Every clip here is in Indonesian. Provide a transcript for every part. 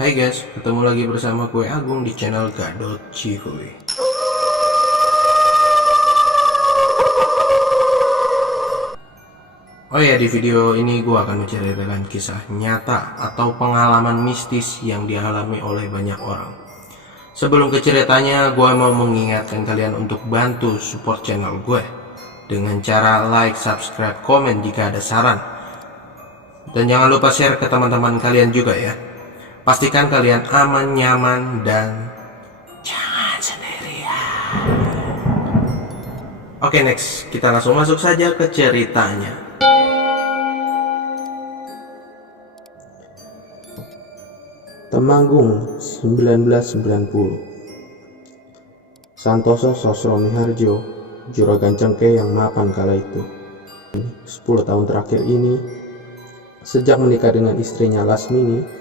Hai guys, ketemu lagi bersama gue Agung di channel Gadot Cihuy. Oh ya, di video ini gue akan menceritakan kisah nyata atau pengalaman mistis yang dialami oleh banyak orang. Sebelum ke ceritanya, gue mau mengingatkan kalian untuk bantu support channel gue dengan cara like, subscribe, komen jika ada saran. Dan jangan lupa share ke teman-teman kalian juga ya. Pastikan kalian aman, nyaman, dan jangan sendirian. Oke, next. Kita langsung masuk saja ke ceritanya. Temanggung 1990. Santoso Sosromiharjo, Juragan Cengkeh yang mapan kala itu. 10 tahun terakhir ini, sejak menikah dengan istrinya Lasmini,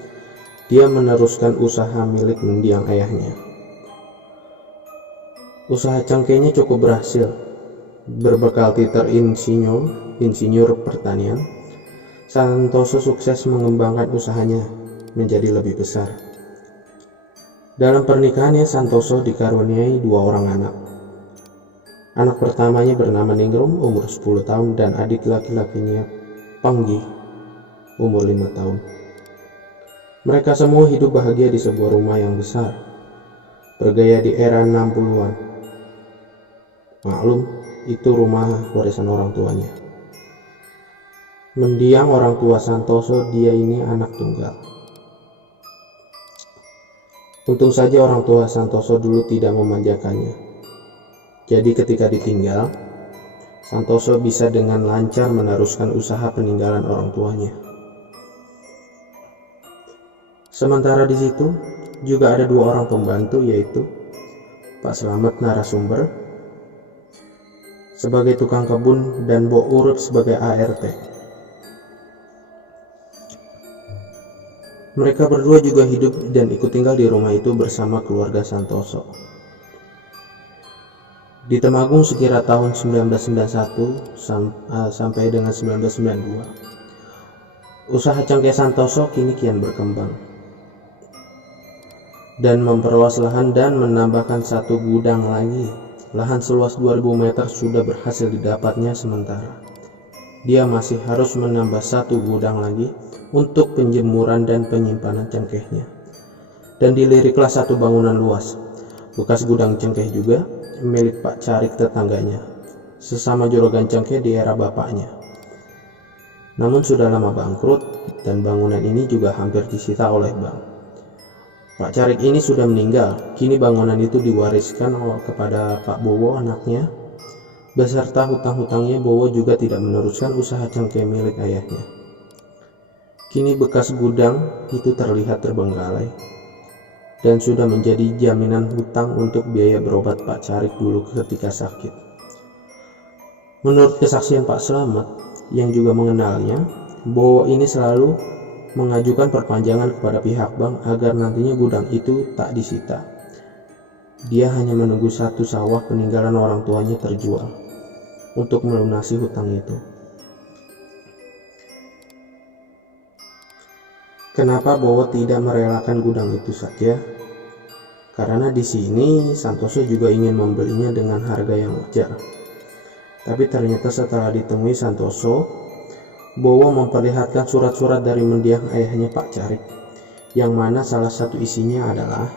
dia meneruskan usaha milik mendiang ayahnya. Usaha Cengkehnya cukup berhasil. Berbekal titel insinyur pertanian, Santoso sukses mengembangkan usahanya menjadi lebih besar. Dalam pernikahannya, Santoso dikaruniai 2 orang anak. Anak pertamanya bernama Ningrum, umur 10 tahun, dan adik laki-lakinya Panggi, umur 5 tahun. Mereka semua hidup bahagia di sebuah rumah yang besar, bergaya di era 60-an. Maklum, itu rumah warisan orang tuanya. Mendiang orang tua Santoso, dia ini anak tunggal. Untung saja orang tua Santoso dulu tidak memanjakannya. Jadi ketika ditinggal, Santoso bisa dengan lancar meneruskan usaha peninggalan orang tuanya. Sementara di situ juga ada 2 orang pembantu, yaitu Pak Slamet narasumber sebagai tukang kebun dan Bo Urut sebagai ART. Mereka berdua juga hidup dan ikut tinggal di rumah itu bersama keluarga Santoso. Di Temanggung sekira tahun 1991 sampai dengan 1992, usaha Cengkeh Santoso kini kian berkembang dan memperluas lahan dan menambahkan 1 gudang lagi. Lahan seluas 2000 meter sudah berhasil didapatnya, sementara dia masih harus menambah 1 gudang lagi untuk penjemuran dan penyimpanan cengkehnya. Dan diliriklah 1 bangunan luas, bekas gudang cengkeh juga, milik Pak Carik tetangganya, sesama juragan cengkeh di era bapaknya. Namun sudah lama bangkrut dan bangunan ini juga hampir disita oleh bank. Pak Carik ini sudah meninggal, kini bangunan itu diwariskan kepada Pak Bowo anaknya. Beserta hutang-hutangnya, Bowo juga tidak meneruskan usaha cengkeh milik ayahnya. Kini bekas gudang itu terlihat terbengkalai dan sudah menjadi jaminan hutang untuk biaya berobat Pak Carik dulu ketika sakit. Menurut kesaksian Pak Slamet yang juga mengenalnya, Bowo ini selalu mengajukan perpanjangan kepada pihak bank agar nantinya gudang itu tak disita. Dia hanya menunggu 1 sawah peninggalan orang tuanya terjual untuk melunasi hutang itu. Kenapa Bowo tidak merelakan gudang itu saja? Karena di sini Santoso juga ingin membelinya dengan harga yang wajar. Tapi ternyata setelah ditemui Santoso, Bowo memperlihatkan surat-surat dari mendiang ayahnya Pak Carik, yang mana salah satu isinya adalah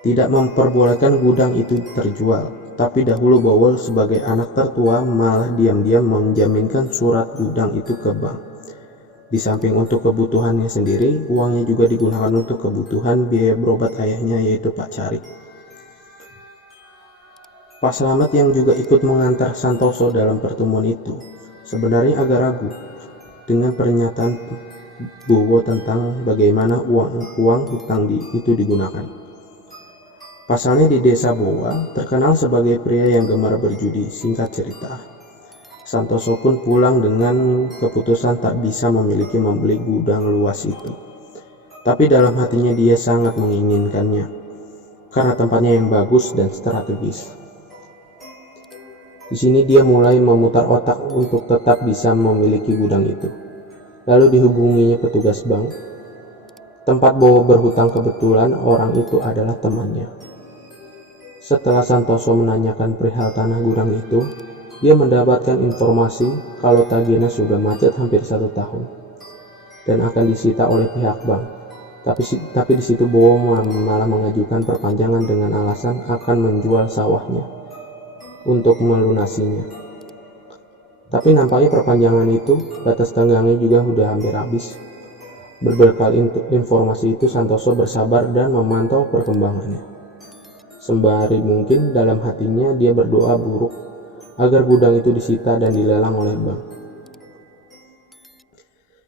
tidak memperbolehkan gudang itu terjual. Tapi dahulu Bowo sebagai anak tertua malah diam-diam menjaminkan surat gudang itu ke bank. Di samping untuk kebutuhannya sendiri, uangnya juga digunakan untuk kebutuhan biaya berobat ayahnya, yaitu Pak Carik. Pak Slamet yang juga ikut mengantar Santoso dalam pertemuan itu sebenarnya agak ragu dengan pernyataan Bowo tentang bagaimana uang hutang itu digunakan. Pasalnya di desa Bowa terkenal sebagai pria yang gemar berjudi. Singkat cerita, Santoso pun pulang dengan keputusan tak bisa membeli gudang luas itu. Tapi dalam hatinya dia sangat menginginkannya karena tempatnya yang bagus dan strategis. Di sini dia mulai memutar otak untuk tetap bisa memiliki gudang itu. Lalu dihubunginya petugas bank tempat Bowo berhutang kebetulan orang itu adalah temannya. Setelah Santoso menanyakan perihal tanah gudang itu, dia mendapatkan informasi kalau tagihnya sudah macet hampir 1 tahun dan akan disita oleh pihak bank. Tapi di situ Bowo malah mengajukan perpanjangan dengan alasan akan menjual sawahnya untuk melunasinya. Tapi nampaknya perpanjangan itu batas tenggangnya juga sudah hampir habis. Berbekal informasi itu, Santoso bersabar dan memantau perkembangannya. Sembari mungkin dalam hatinya dia berdoa buruk agar gudang itu disita dan dilelang oleh bank.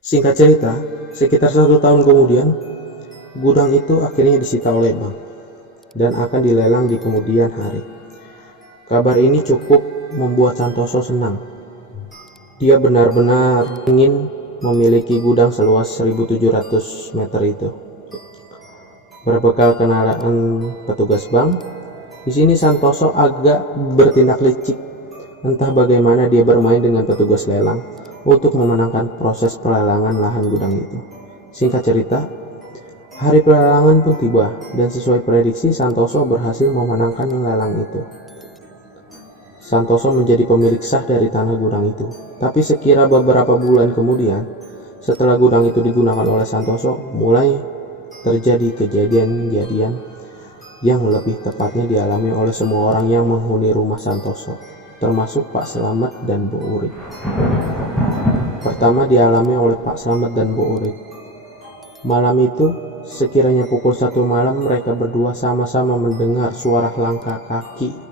Singkat cerita, sekitar 1 tahun kemudian, gudang itu akhirnya disita oleh bank dan akan dilelang di kemudian hari. Kabar ini cukup membuat Santoso senang. Dia benar-benar ingin memiliki gudang seluas 1.700 meter itu. Berbekal kenalan petugas bank, di sini Santoso agak bertindak licik. Entah bagaimana dia bermain dengan petugas lelang untuk memenangkan proses pelelangan lahan gudang itu. Singkat cerita, hari pelelangan pun tiba dan sesuai prediksi Santoso berhasil memenangkan lelang itu. Santoso menjadi pemilik sah dari tanah gudang itu. Tapi sekira beberapa bulan kemudian, setelah gudang itu digunakan oleh Santoso, mulai terjadi kejadian-kejadian yang lebih tepatnya dialami oleh semua orang yang menghuni rumah Santoso, termasuk Pak Slamet dan Bu Urip. Pertama dialami oleh Pak Slamet dan Bu Urip. Malam itu, sekiranya pukul 1 malam, mereka berdua sama-sama mendengar suara langkah kaki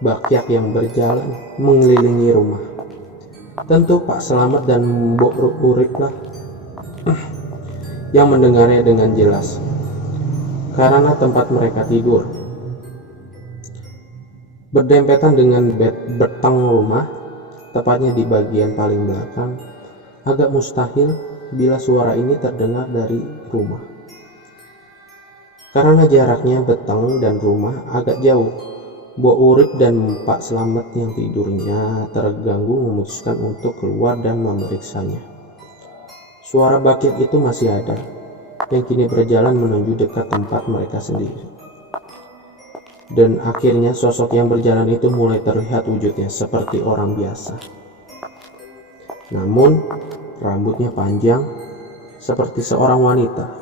bakyak yang berjalan mengelilingi rumah. Tentu Pak Slamet dan Bu Urip lah yang mendengarnya dengan jelas, karena tempat mereka tidur berdempetan dengan betang rumah, tepatnya di bagian paling belakang. Agak mustahil bila suara ini terdengar dari rumah, karena jaraknya betang dan rumah agak jauh. Bu Urip dan Pak Slamet yang tidurnya terganggu memutuskan untuk keluar dan memeriksanya. Suara bakyak itu masih ada, yang kini berjalan menuju dekat tempat mereka sendiri. Dan akhirnya sosok yang berjalan itu mulai terlihat wujudnya seperti orang biasa. Namun, rambutnya panjang seperti seorang wanita.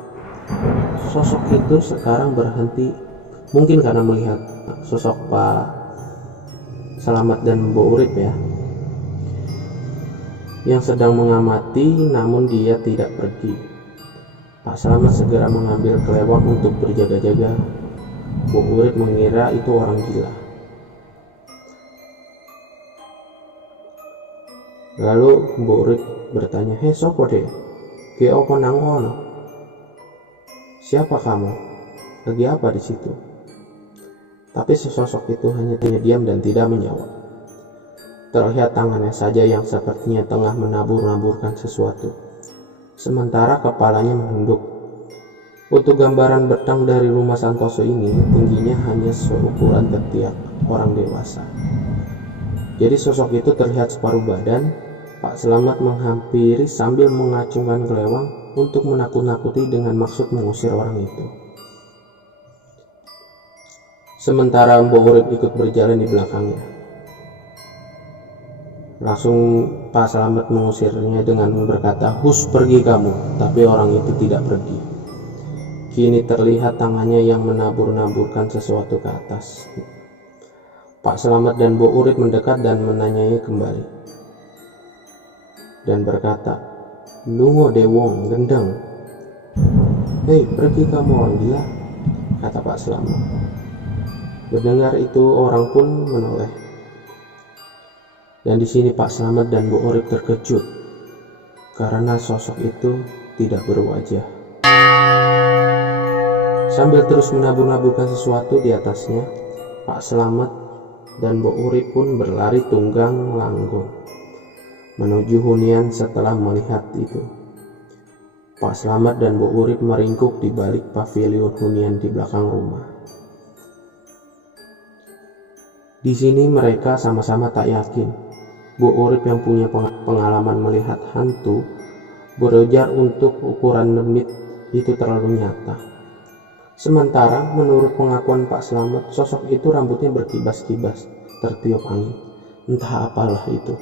Sosok itu sekarang berhenti, mungkin karena melihat sosok Pak Slamet dan Bu Urip ya, yang sedang mengamati, namun dia tidak pergi. Pak Slamet segera mengambil kelewang untuk berjaga-jaga. Bu Urip mengira itu orang gila. Lalu Bu Urip bertanya, "Hei sopo deh? Ge opo nang kono? Siapa kamu? Lagi apa di situ?" Tapi sesosok itu hanya diam dan tidak menjawab. Terlihat tangannya saja yang sepertinya tengah menabur-naburkan sesuatu, sementara kepalanya menunduk. Untuk gambaran betang dari rumah Santoso ini, tingginya hanya seukuran ketiak orang dewasa. Jadi sosok itu terlihat separuh badan. Pak Slamet menghampiri sambil mengacungkan kelewang untuk menakut-nakuti dengan maksud mengusir orang itu. Sementara Bu Urip ikut berjalan di belakangnya. Langsung Pak Slamet mengusirnya dengan berkata, "Hus, pergi kamu." Tapi orang itu tidak pergi. Kini terlihat tangannya yang menabur-naburkan sesuatu ke atas. Pak Slamet dan Bu Urip mendekat dan menanyai kembali dan berkata, "Lungo dewong gendeng." "Hei, pergi kamu orang gila," kata Pak Slamet. Mendengar itu orang pun menoleh. Dan di sini Pak Slamet dan Bu Urip terkejut karena sosok itu tidak berwajah. Sambil terus menabur-naburkan sesuatu di atasnya, Pak Slamet dan Bu Urip pun berlari tunggang langgung menuju hunian. Setelah melihat itu, Pak Slamet dan Bu Urip meringkuk di balik pavilion hunian di belakang rumah. Di sini mereka sama-sama tak yakin. Bu Urip yang punya pengalaman melihat hantu berujar untuk ukuran demit itu terlalu nyata. Sementara menurut pengakuan Pak Slamet, sosok itu rambutnya berkibas-kibas, tertiup angin. Entah apalah itu.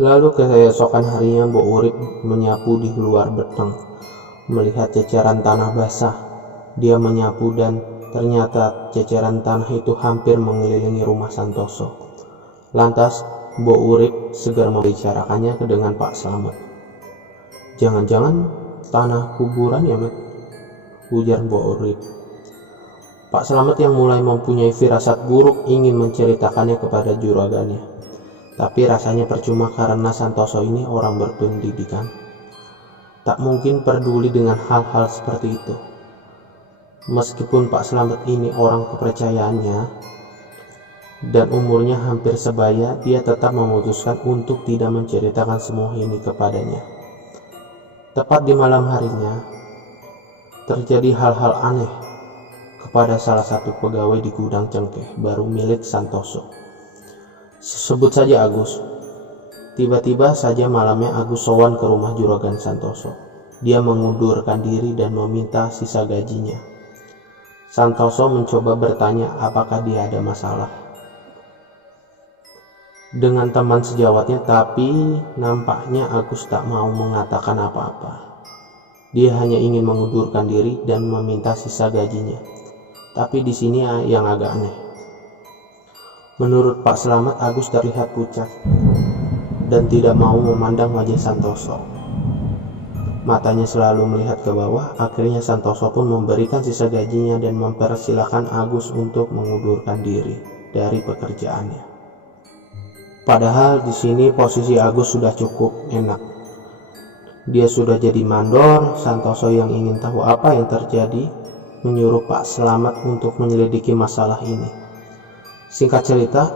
Lalu keesokan harinya Mbok Urip menyapu di luar beteng. Melihat ceceran tanah basah, dia menyapu dan ternyata ceceran tanah itu hampir mengelilingi rumah Santoso. Lantas Mbok Urip segera membicarakannya dengan Pak Slamet. "Jangan-jangan tanah kuburan ya, Mat?" ujar Mbok Urip. Pak Slamet yang mulai mempunyai firasat buruk ingin menceritakannya kepada juragannya. Tapi rasanya percuma karena Santoso ini orang berpendidikan. Tak mungkin peduli dengan hal-hal seperti itu. Meskipun Pak Slamet ini orang kepercayaannya dan umurnya hampir sebaya, dia tetap memutuskan untuk tidak menceritakan semua ini kepadanya. Tepat di malam harinya, terjadi hal-hal aneh kepada salah satu pegawai di gudang cengkeh baru milik Santoso. Sebut saja Agus. Tiba-tiba saja malamnya Agus sowan ke rumah juragan Santoso. Dia mengundurkan diri dan meminta sisa gajinya. Santoso mencoba bertanya apakah dia ada masalah dengan teman sejawatnya, tapi nampaknya Agus tak mau mengatakan apa-apa. Dia hanya ingin mengundurkan diri dan meminta sisa gajinya. Tapi di sini yang agak aneh. Menurut Pak Slamet, Agus terlihat pucat dan tidak mau memandang wajah Santoso. Matanya selalu melihat ke bawah. Akhirnya Santoso pun memberikan sisa gajinya dan mempersilahkan Agus untuk mengundurkan diri dari pekerjaannya. Padahal di sini posisi Agus sudah cukup enak. Dia sudah jadi mandor. Santoso yang ingin tahu apa yang terjadi menyuruh Pak Slamet untuk menyelidiki masalah ini. Singkat cerita,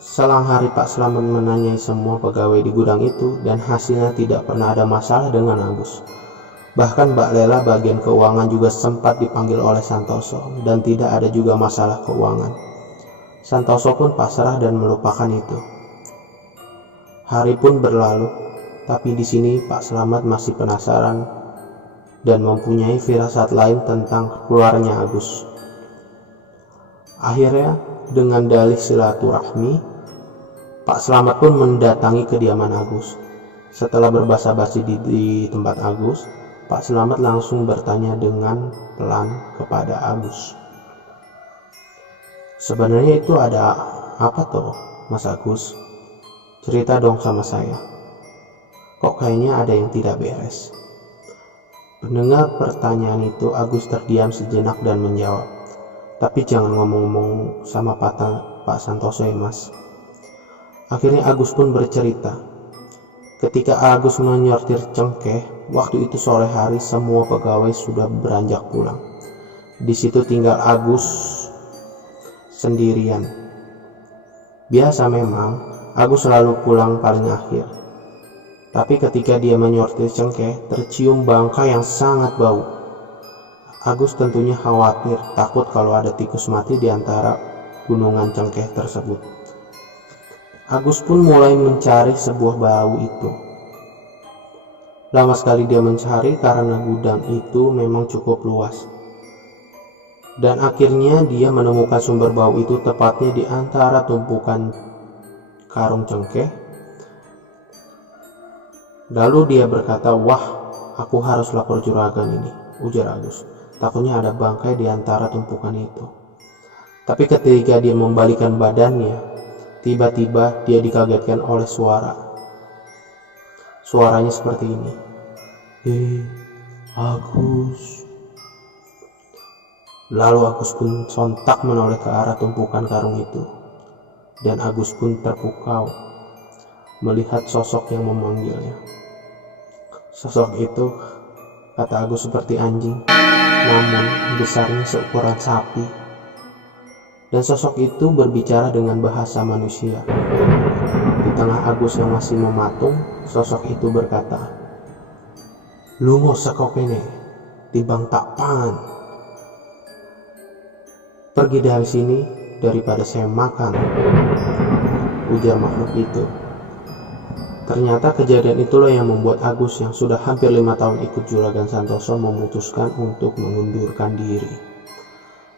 selang hari Pak Slamet menanyai semua pegawai di gudang itu dan hasilnya tidak pernah ada masalah dengan Agus. Bahkan Mbak Lela bagian keuangan juga sempat dipanggil oleh Santoso dan tidak ada juga masalah keuangan. Santoso pun pasrah dan melupakan itu. Hari pun berlalu, tapi di sini Pak Slamet masih penasaran dan mempunyai firasat lain tentang keluarnya Agus. Akhirnya, dengan dalih silaturahmi, Pak Slamet pun mendatangi kediaman Agus. Setelah berbasa-basi di tempat Agus, Pak Slamet langsung bertanya dengan pelan kepada Agus. "Sebenarnya itu ada apa toh, Mas Agus? Cerita dong sama saya. Kok kayaknya ada yang tidak beres?" Mendengar pertanyaan itu, Agus terdiam sejenak dan menjawab, "Tapi jangan ngomong-ngomong sama Pak Santoso ya, Mas." Akhirnya Agus pun bercerita. Ketika Agus menyortir cengkeh, waktu itu sore hari, semua pegawai sudah beranjak pulang. Di situ tinggal Agus sendirian. Biasa memang, Agus selalu pulang paling akhir. Tapi ketika dia menyortir cengkeh, tercium bangkai yang sangat bau. Agus tentunya khawatir, takut kalau ada tikus mati di antara gunungan cengkeh tersebut. Agus pun mulai mencari sebuah bau itu. Lama sekali dia mencari karena gudang itu memang cukup luas. Dan akhirnya dia menemukan sumber bau itu tepatnya di antara tumpukan karung cengkeh. Lalu dia berkata, "Wah, aku harus lapor juragan ini," ujar Agus. "Takutnya ada bangkai di antara tumpukan itu." Tapi ketika dia membalikkan badannya, tiba-tiba dia dikagetkan oleh suara. Suaranya seperti ini. "Hei, Agus." Lalu Agus pun sontak menoleh ke arah tumpukan karung itu. Dan Agus pun terpukau melihat sosok yang memanggilnya. Sosok itu, kata Agus, seperti anjing, namun besarnya seukuran sapi. Dan sosok itu berbicara dengan bahasa manusia. Di tengah Agus yang masih mematung, sosok itu berkata, "Lu ngosa kau kene, timbang tak pan. Pergi dari sini daripada saya makan," ujar makhluk itu. Ternyata kejadian itulah yang membuat Agus yang sudah hampir 5 tahun ikut Juragan Santoso memutuskan untuk mengundurkan diri.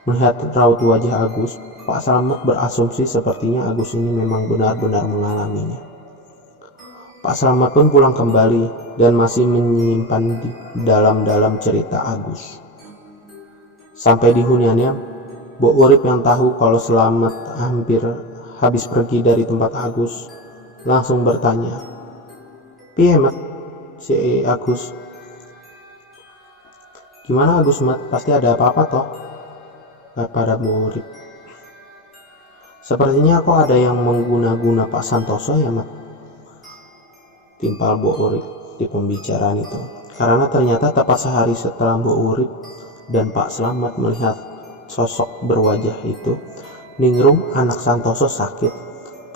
Melihat raut wajah Agus, Pak Slamet berasumsi sepertinya Agus ini memang benar-benar mengalaminya. Pak Slamet pun pulang kembali dan masih menyimpan di dalam-dalam cerita Agus. Sampai di huniannya, Bu Urip yang tahu kalau Slamet hampir habis pergi dari tempat Agus langsung bertanya, "Piye Mat, si Agus? Gimana Agus Mat? Pasti ada apa-apa toh?" Kepada Bu Urip. "Sepertinya kok ada yang mengguna-guna Pak Santoso ya Mat?" timpal Bu Urip di pembicaraan itu. Karena ternyata tepat sehari setelah Bu Urip dan Pak Slamet melihat sosok berwajah itu, Ningrum anak Santoso sakit,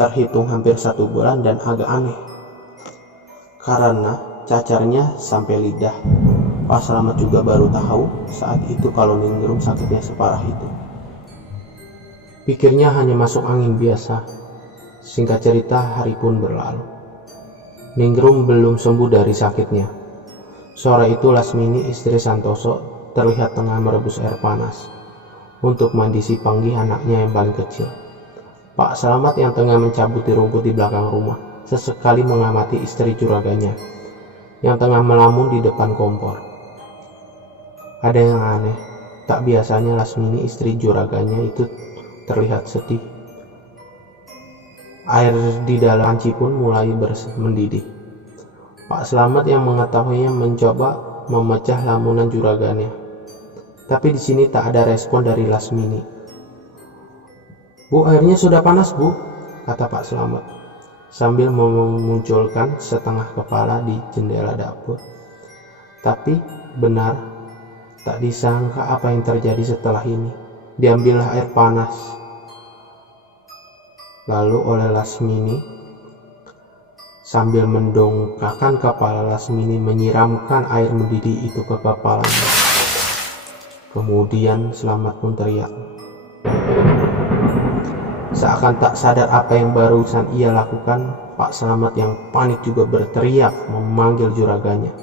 terhitung hampir 1 bulan dan agak aneh. Karena cacarnya sampai lidah. Pak Slamet juga baru tahu saat itu kalau Ningrum sakitnya separah itu. Pikirnya hanya masuk angin biasa. Singkat cerita, hari pun berlalu. Ningrum belum sembuh dari sakitnya. Sore itu Lasmini istri Santoso terlihat tengah merebus air panas untuk mandi si Panggi anaknya yang paling kecil. Pak Slamet yang tengah mencabuti rumput di belakang rumah sesekali mengamati istri juraganya yang tengah melamun di depan kompor. Ada yang aneh, tak biasanya Lasmini istri juraganya itu terlihat sedih. Air di dalam panci pun mulai mendidih. Pak Slamet yang mengetahuinya mencoba memecah lamunan juragannya. Tapi di sini tak ada respon dari Lasmini. "Bu, airnya sudah panas, Bu," kata Pak Slamet sambil memunculkan setengah kepala di jendela dapur. Tapi benar, tak disangka apa yang terjadi setelah ini. Diambillah air panas lalu oleh Lasmini. Sambil mendongakkan kepala, Lasmini menyiramkan air mendidih itu ke kepalanya. Kemudian Slamet pun teriak. Seakan tak sadar apa yang barusan ia lakukan, Pak Slamet yang panik juga berteriak memanggil juraganya.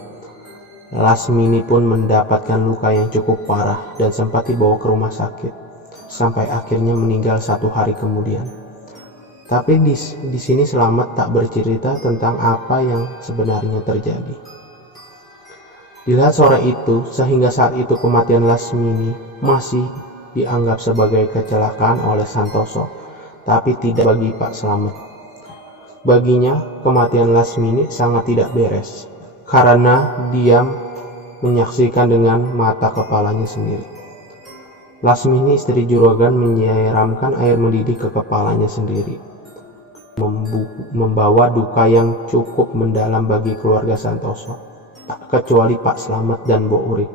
Lasmini pun mendapatkan luka yang cukup parah dan sempat dibawa ke rumah sakit, sampai akhirnya meninggal 1 hari kemudian. Tapi di sini Slamet tak bercerita tentang apa yang sebenarnya terjadi. Dilihat sore itu, sehingga saat itu kematian Lasmini masih dianggap sebagai kecelakaan oleh Santoso, tapi tidak bagi Pak Slamet. Baginya, kematian Lasmini sangat tidak beres, karena dia menyaksikan dengan mata kepalanya sendiri. Lasmini istri juragan menyiramkan air mendidih ke kepalanya sendiri, membawa duka yang cukup mendalam bagi keluarga Santoso, tak kecuali Pak Slamet dan Bu Urip.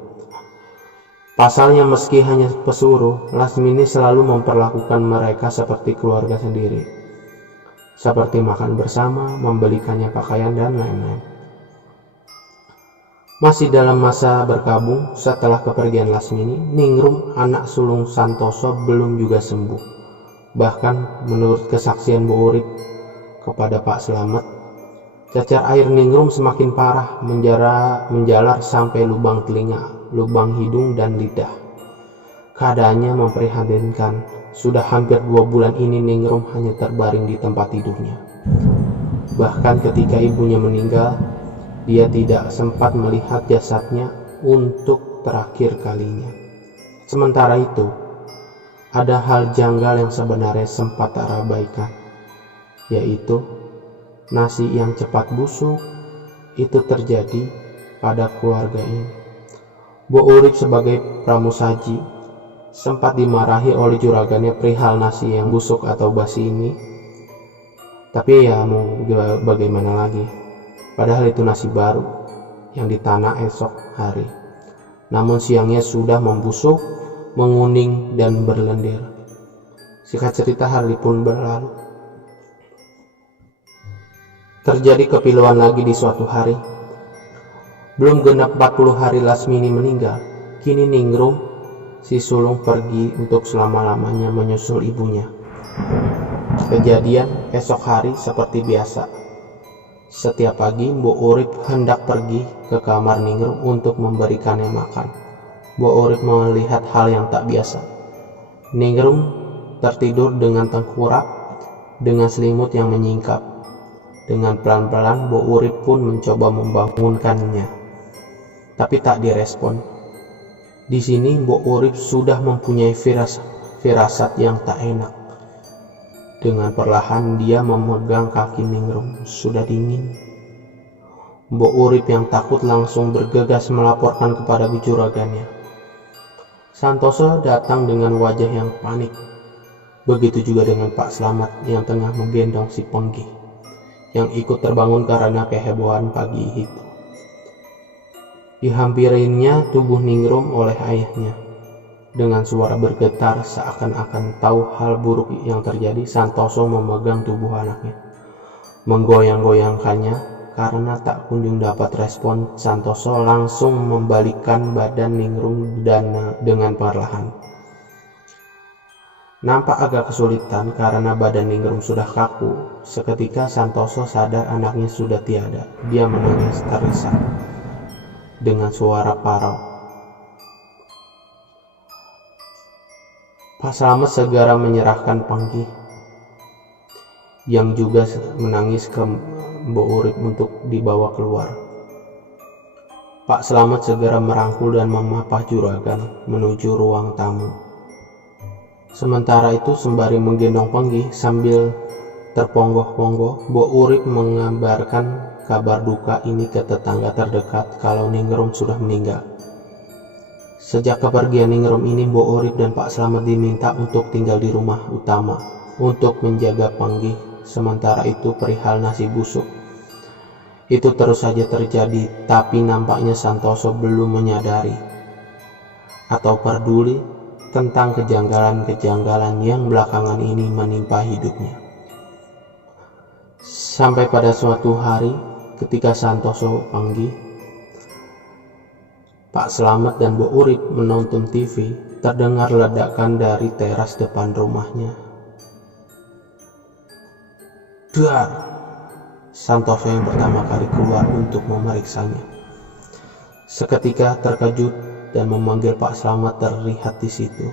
Pasalnya meski hanya pesuruh, Lasmini selalu memperlakukan mereka seperti keluarga sendiri, seperti makan bersama, membelikannya pakaian, dan lain-lain. Masih dalam masa berkabung setelah kepergian Lasmini, Ningrum anak sulung Santoso belum juga sembuh. Bahkan menurut kesaksian Bu Urip kepada Pak Slamet, cacar air Ningrum semakin parah, menjalar sampai lubang telinga, lubang hidung, dan lidah. Keadaannya memprihatinkan. Sudah hampir 2 bulan ini Ningrum hanya terbaring di tempat tidurnya. Bahkan ketika ibunya meninggal, dia tidak sempat melihat jasadnya untuk terakhir kalinya. Sementara itu, ada hal janggal yang sebenarnya sempat terabaikan, yaitu nasi yang cepat busuk. Itu terjadi pada keluarga ini. Bu Urip sebagai pramusaji sempat dimarahi oleh juragannya perihal nasi yang busuk atau basi ini. Tapi ya mau bagaimana lagi, padahal itu nasi baru yang ditanam esok hari. Namun siangnya sudah membusuk, menguning, dan berlendir. Singkat cerita, hari pun berlalu. Terjadi kepiluan lagi di suatu hari. Belum genap 40 hari Lasmini meninggal, kini Ningrum si sulung pergi untuk selama-lamanya menyusul ibunya. Kejadian esok hari seperti biasa. Setiap pagi Mbok Urip hendak pergi ke kamar Ningrum untuk memberikannya makan. Mbok Urip melihat hal yang tak biasa. Ningrum tertidur dengan tengkurap, dengan selimut yang menyingkap. Dengan pelan-pelan Mbok Urip pun mencoba membangunkannya, tapi tak direspon. Di sini Mbok Urip sudah mempunyai firasat yang tak enak. Dengan perlahan dia memegang kaki Ningrum. Sudah dingin. Mbok Urip yang takut langsung bergegas melaporkan kepada juragannya. Santoso datang dengan wajah yang panik. Begitu juga dengan Pak Slamet yang tengah menggendong si Penggih, yang ikut terbangun karena kehebohan pagi itu. Dihampirinya tubuh Ningrum oleh ayahnya. Dengan suara bergetar seakan-akan tahu hal buruk yang terjadi, Santoso memegang tubuh anaknya, menggoyang-goyangkannya. Karena tak kunjung dapat respon, Santoso langsung membalikkan badan Ningrum dengan perlahan. Nampak agak kesulitan karena badan Ningrum sudah kaku. Seketika Santoso sadar anaknya sudah tiada. Dia menangis terisak dengan suara parau. Pak Slamet segera menyerahkan Penggih, yang juga menangis, ke Mbok Urip untuk dibawa keluar. Pak Slamet segera merangkul dan memapah juragan menuju ruang tamu. Sementara itu sembari menggendong Penggih sambil terponggok-ponggok, Mbok Urip mengabarkan kabar duka ini ke tetangga terdekat kalau Ningrum sudah meninggal. Sejak kepergian Ningrum ini, Mbok Urip dan Pak Slamet diminta untuk tinggal di rumah utama untuk menjaga Penggih. Sementara itu perihal nasi busuk itu terus saja terjadi, tapi nampaknya Santoso belum menyadari atau peduli tentang kejanggalan-kejanggalan yang belakangan ini menimpa hidupnya. Sampai pada suatu hari ketika Santoso, Penggih, Pak Slamet dan Mbok Urip menonton TV, terdengar ledakan dari teras depan rumahnya. Dar! Santoso yang pertama kali keluar untuk memeriksanya. Seketika terkejut dan memanggil Pak Slamet terlihat di situ.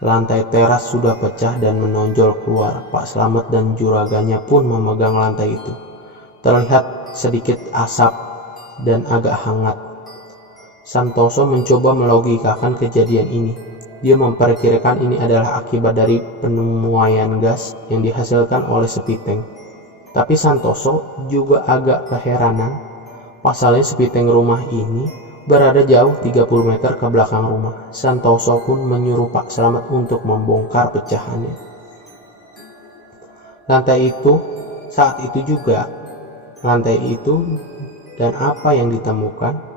Lantai teras sudah pecah dan menonjol keluar. Pak Slamet dan juragannya pun memegang lantai itu. Terlihat sedikit asap dan agak hangat. Santoso mencoba melogikakan kejadian ini. Dia memperkirakan ini adalah akibat dari penuaian gas yang dihasilkan oleh sepiteng. Tapi Santoso juga agak keheranan. Pasalnya sepiteng rumah ini berada jauh 30 meter ke belakang rumah. Santoso pun menyuruh Pak Slamet untuk membongkar pecahannya. Saat itu juga, lantai itu dan apa yang ditemukan